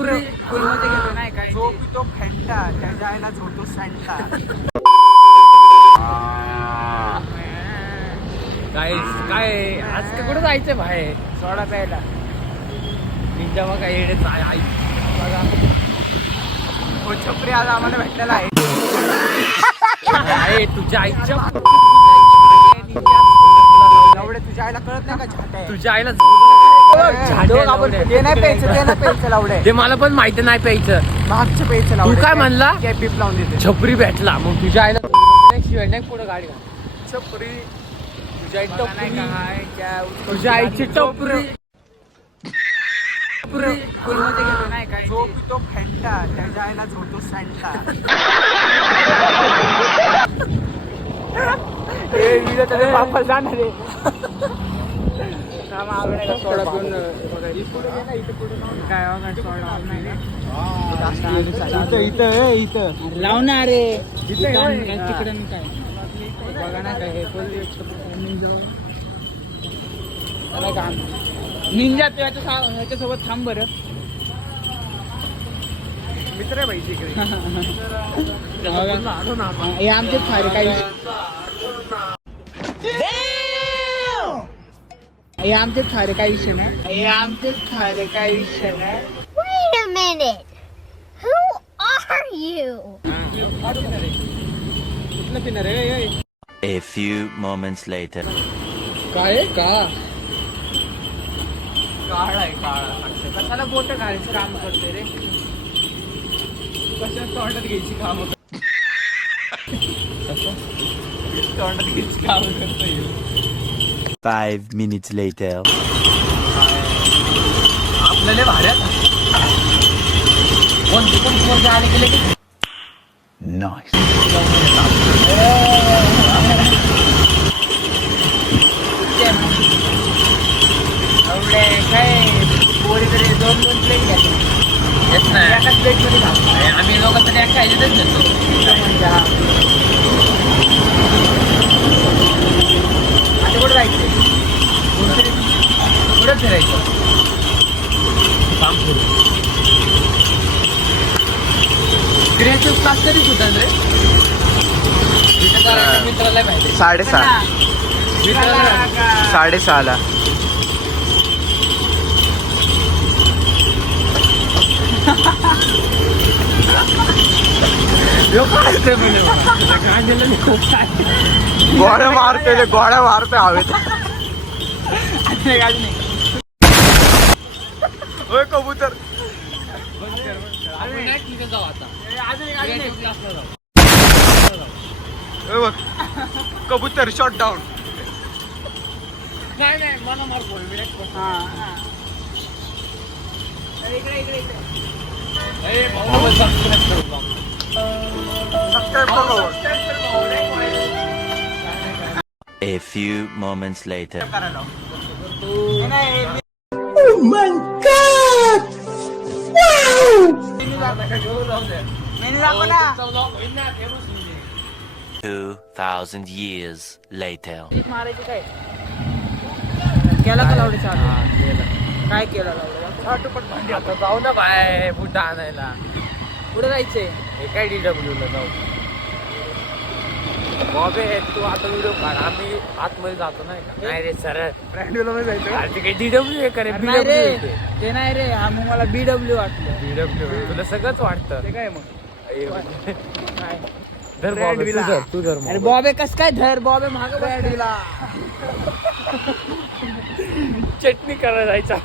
छपरी स्कूलमध्ये गेलो नाही काय जो पितो फॅन्टा त्याच्या आईला झोतो सॅन्टा. काय आज ते कुठं जायचं बाहेर सोडा प्यायला निंजा बघा येडे आई बघा हो छपरी आज आम्हाला भेटलेला आहे. तुझ्या आईच्या एवढे तुझ्या आईला कळत नाही का झाट आहे तुझ्या आईला ते नाही प्यायचं लावडे ते मला पण माहिती नाही प्यायचं मागचं प्यायचं तू लावडे. काय म्हणला पीप लावून देते छपरी भेटला मग तुझ्या आईला शिवाय नाही पुढे गाडी छपरी तुझ्या आईची टपरी स्कूलमध्ये गेलो नाही काय जो पितो फॅन्टा त्याच्या आईला झोतो सॅन्टा. बापा जाणार रे सोडा पिऊन काय इथं लावणार रे तिकडे काय बघा ना काय निंजा याच्यासोबत थांब बरं मित्र आहे पाहिजे इकडे. हे आमचे फार काही हे आमचे फार काही विषय नाही हे आमचे फार काही विषय नाही. Wait a minute. Who are you? कुठलं पिणार आहे? A few moments later. काय का काळा आहे काळा. कशाला बोट घालायचं काम करते रे कशा तोंडात घ्यायची काम तोंडात घ्यायची काम करतोय. 5 minutes later. आपल्याला भाड्यात कोणती पण पोरं आले गेले की Nice. एवढे काय पोरीकडे 2 प्लेट घ्यायचे येत नाही एकाच प्लेटमध्ये घालतो आम्ही लोक तरी एका ह्याच्यातच घेतो आता कुठं जायचं कुठं फिरायचं काम करू क्रिएटिव्ह क्लास तरी सुद्धा रे मित्राला पाहिजे 6:30 गोळ्या मारतोय हवेत. होय कबूतर जाऊ आता बघ कबूतर शॉट डाऊन. नाही मला मारतो A few moments later. Oh my God! Wow! 2,000 years later. मारायची काय केला का लावडे काय केलं लावडे आता जाऊ ना बाय बुटा आणायला कुठे जायचंय हे काय DW ला जाऊ बॉबे तू आता व्हिडिओ काढ आम्ही आतमध्ये जातो नाही का नाही रे सर ब्रँडला जायचं काही DW हे करे ते नाही रे मग मला BW वाटलं BW तुला सगळंच वाटतं ते काय मग धर बॉबे तू धर अरे बॉबे कस काय धर बॉबे माग ब्रँडला चटणी करायला जायचा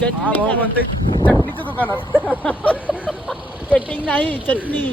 चटणीच्या दुकानात कटिंग नाही चटणी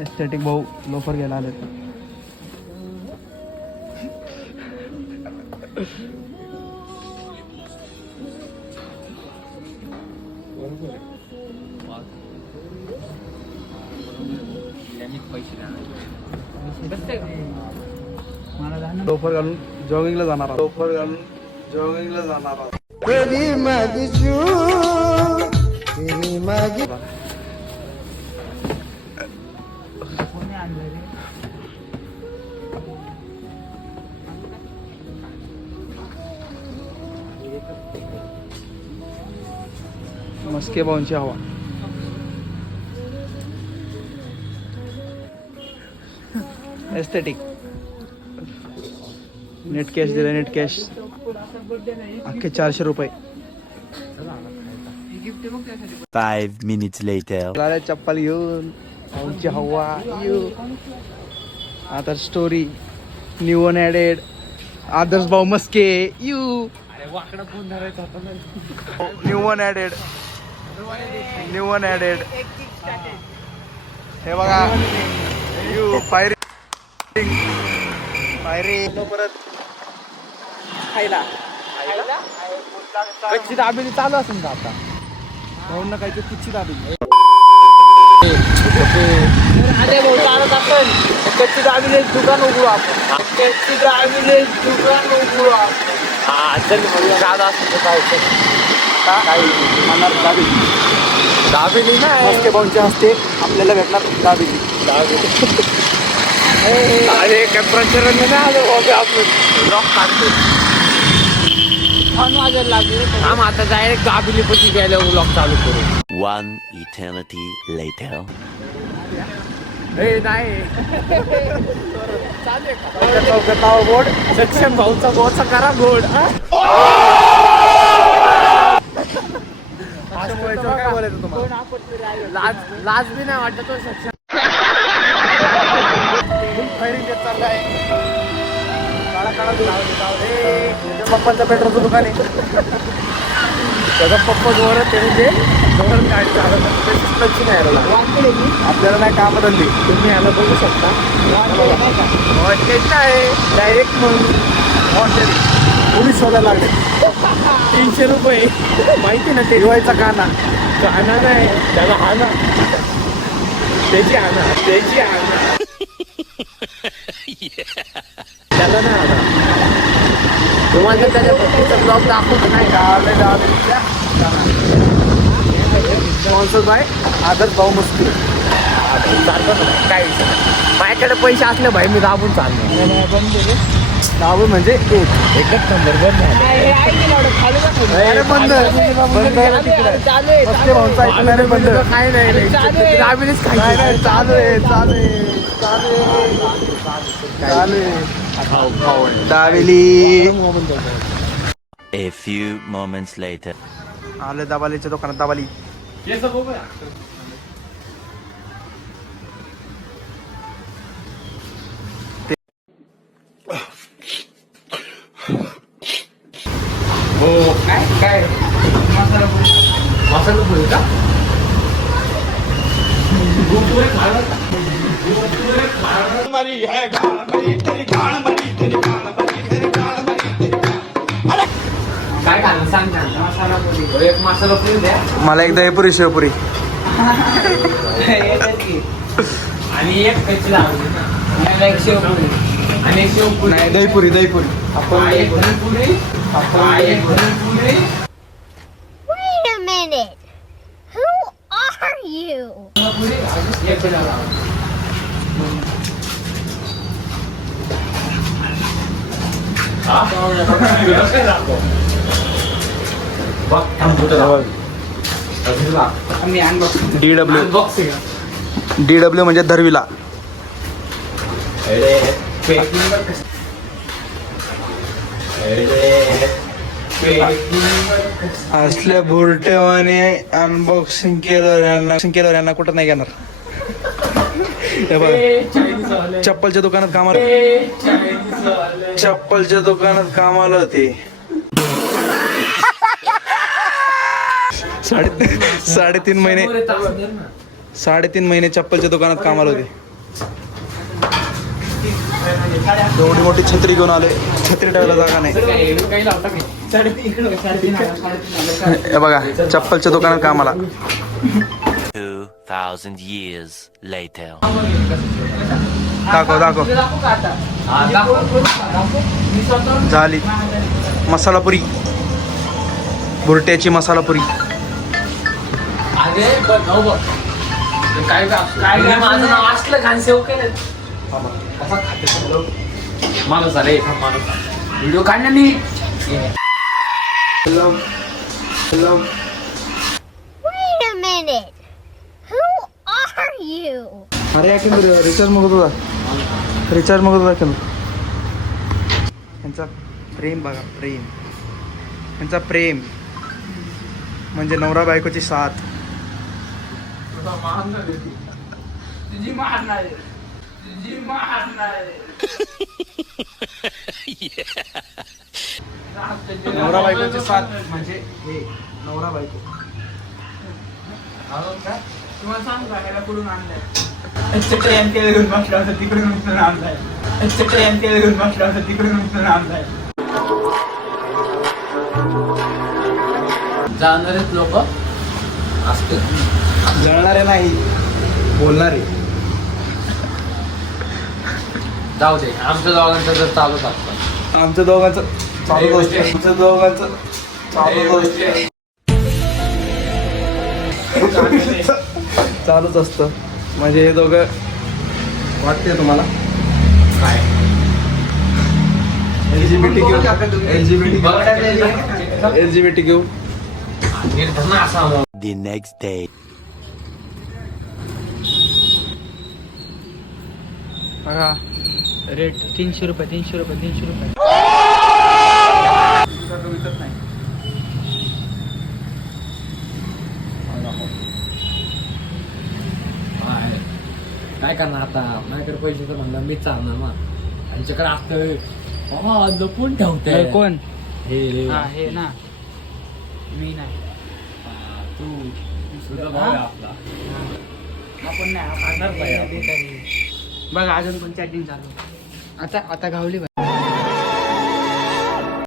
एस्थेटिक भाऊ लोफर गेला आले लोफर घालून जॉगिंगला जाणार मस्के भाऊंची हवा. एस्थेटिक. नेट कॅश दिला, नेट कॅश अख्खे 400 रुपये. 5 minutes later. चप्पल घेऊन भाऊंची हवा. आता स्टोरी न्यू वन ॲडेड आदर्श भाऊ Maske you. New one added, new one added. हे बघा यू पायरी पायरी. परत खायला कच्ची दाबेली चालू असेल का आता. भाऊन ना काहीतरी कच्ची दाबेली. अरे भाऊ चालत आपण कच्ची दाबेली दुकान उघडू आपण. कच्ची दाबेली दुकान उघडू आपण. हा चल दादा दाबेली ना मस्के भाऊंच्या हस्ते आपल्याला भेटणार दाबेली. अरे काय प्रचारण नाही आलं आपण लॉक काढतो. आम आता डायरेक्ट दाबेली पशी गेल्यावर लॉक चालू करू. 1 eternity later. नाही बोर्ड सक्षम भाऊचा भाऊचा करा बोर्ड. काय बोलायचं तुम्हाला. लाज बी नाही वाटत तो सक्षम. फायरिंग घेत चाललाय. पप्पांचं पेट्रोलचं दुकान आहे. त्याचा पप्पा जोरात म्हणजे जोरात गाडी चालत नाही. आपल्याला नाही काम धंदे तुम्ही याला बघू शकता. आहे डायरेक्ट म्हणून पोलीस शोधायला लागले. 300 रुपये माहिती ना टेरवायचा काना. काना नाही त्याला हाना. त्याची हाना त्याची हाना त्याला नाही हाना. तुम्हाला त्याच्या पप्पीचा ब्लॉग दाखवतो नाही का. स्पॉन्सर बाय आदर्श भाऊ मस्के. काय माझ्याकडे पैसे असले भाई मी दाबून चाललो. दाबून म्हणजे एकच नंबर बंद बंद काय नाही दाबेलीच खायची. चालू आहे चालू आहे चालू आहे dabeli. A few moments later. आले दाबालीच्या दुकानात दाबाली. हो काय काय मसाला पुरी का. काय घालून सांग. मसाला पुरी एक मसाला पुरी द्या मला. एक दहीपुरी शेवपुरी आणि एक कच्ची दाबेली. एक शेवपुरी आणि एक शेवपुरी नाही दहीपुरी दहीपुरी. आपण dahi puri. Wait a minute. Who are you? DW म्हणजे धरविला. असल्या बुरटेवाने अनबॉक्सिंग केलं यांना कुठं नाही घेणार. चप्पलच्या दुकानात कामाला. चप्पलच्या दुकानात कामाला होते. साडेतीन महिने चप्पलच्या दुकानात कामाला होते. एवढी मोठी छत्री घेऊन आले. छत्री ठेवायला जागा नाही. हे बघा चप्पलच्या दुकानात कामाला. 2000 years later. दाखव झाली मसाला पुरी. बुरट्याची मसाला पुरी. काय माझं नाव असलं घाण सेव केलं. माणूस अरे व्हिडिओ काढला नीट. Wait minute. Who are you? अरे याकेंद्र रिचार्ज मागत होता याकेंद्र. यांचा प्रेम बघा, प्रेम. यांचा प्रेम म्हणजे नवरा बायकोची साथ. तुझी मारणार नवरा बायकोची साथ म्हणजे हे नवरा बायको. तुम्हाला सांग का ह्याला कुठून आणलंय? ट्रेन केलं घेऊन बसला होता तिकडून उचलून आणलाय. ट्रेन केलं घेऊन बसला होता तिकडून उचलून आणलाय. जाणारेच लोक असते. जळणारे नाही, बोलणारे. जाऊ दे, आमच्या दोघांचं तर चालूच असतं. आमच्या दोघांचं चालूच असतं. आमच्या दोघांचं चालूच असतं. चालूच असतं. म्हणजे हे दोघं वाटते तुम्हाला काय LGBT घेऊ निर्धन असा The next day. बघा रेट 300 रुपये. विकत नाही. काय करणार आता. माझ्याकडे पैसे तर म्हणलं मीच चालणार ना. त्यांच्याकडे असतं लपून ठेवते. कोण? हे हा हे ना, मी नाही. तू तुझा भाऊ आहे आपला. आपण नाही. बघा अजून पण चॅटिंग चालू. आता गावली.